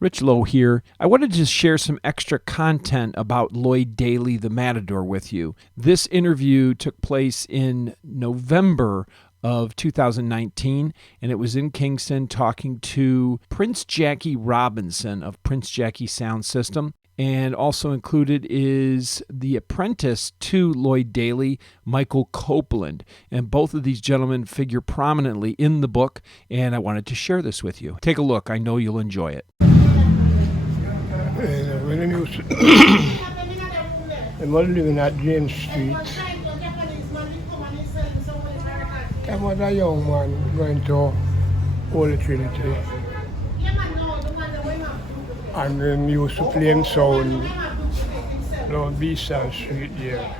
Rich Lowe here. I wanted to share some extra content about Lloyd Daley, the Matador, with you. This interview took place in November of 2019, and it was in Kingston talking to Prince Jackie Robinson of Prince Jackie Sound System. And also included is the apprentice to Lloyd Daley, Michael Copeland. And both of these gentlemen figure prominently in the book, and I wanted to share this with you. Take a look. I know you'll enjoy it. When I used to, I was living at James Street. I was a young man going to Holy Trinity. And then used to play in sound on B-Side Street there.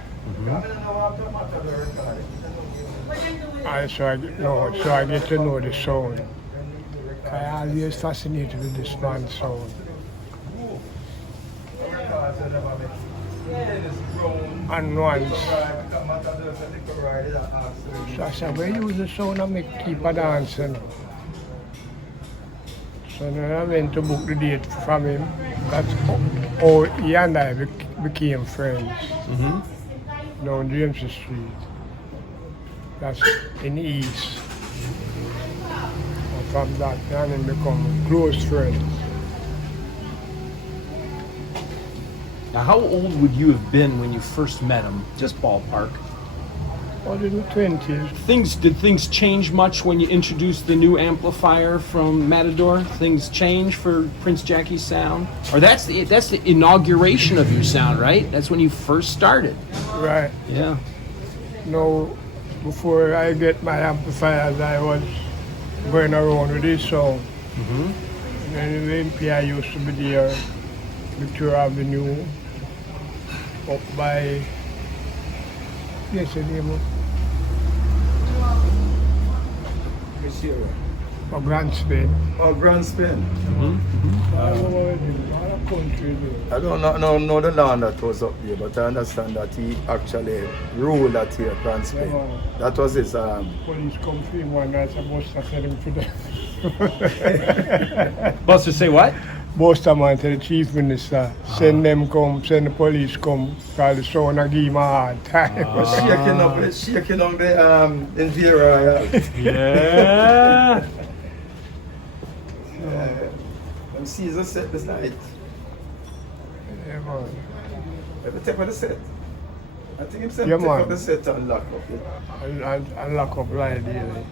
And so I get to know the sound. I always fascinated with this man's sound. And once, so I said, well, use the sound and make keep a dancing. So then I went to book the date from him. That's how he and I became friends. Down James Street. That's in the east. And from that, then we become close friends. Now, how old would you have been when you first met him? Just ballpark. I was in the 20s. Did things change much when you introduced the new amplifier from Matador? Things change for Prince Jackie's sound? Or that's the inauguration of your sound, right? That's when you first started. Right. Yeah. No, before I get my amplifiers, I was going around with this song. And then the MPI used to be there, Victoria Avenue, up by, yes, the name of? Or Grand Spain. Oh, Grand Spain. I don't know the land that was up there, but I understand that he actually ruled that here, Grand Spain. That was his Police come for him one night, and Buster said him to them. Buster say what? Buster man to the chief minister, send them come, send the police come, call the son and give him a hard time. shaking up the Invera. Yeah. Them Caesar set this night. Yeah, man. Every take of the set. I think him said Yeah, take man. of the set and lock up it. And lock up Lloyd Daley.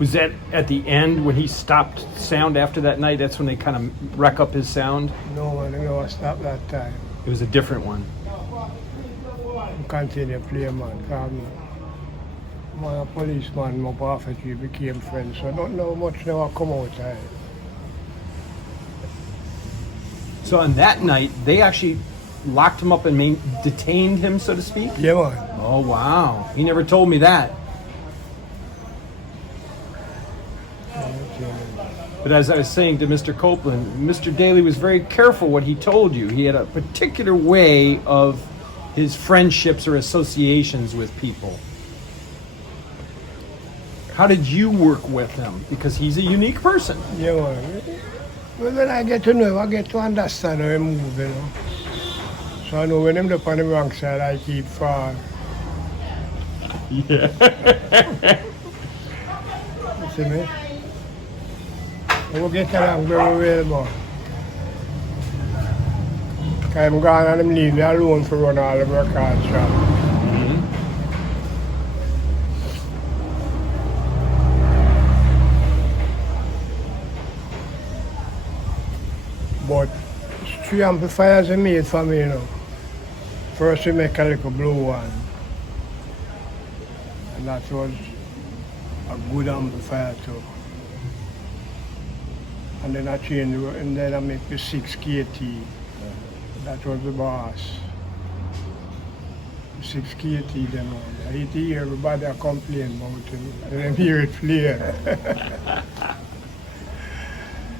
Was that at the end when he stopped sound after that night? That's when they kind of wreck up his sound? No, man, they never stopped that time. It was a different one. Continue to play, man. Man, a policeman, my prophet, we became friends, so I don't know much never come out of it. So on that night, they actually locked him up and detained him, so to speak? Yeah, man. Oh, wow. He never told me that. But as I was saying to Mr. Copeland, Mr. Daley was very careful what he told you. He had a particular way of his friendships or associations with people. How did you work with him? Because he's a unique person. Yeah, man. Well, when I get to know him, I get to understand how he moves, you know. So I know when I'm up on the wrong side, I keep far. Yeah. You see me? We will get along very well, man. Because I'm gone and I'm leaving me alone for run all the record shop. But three amplifiers are made for me, you know. First we make a little blue one. And that was a good amplifier too. And then I changed, and then I make the 6 KT. That was the boss. The 6 KT then on. I hate to hear everybody complain about it, and then hear it play.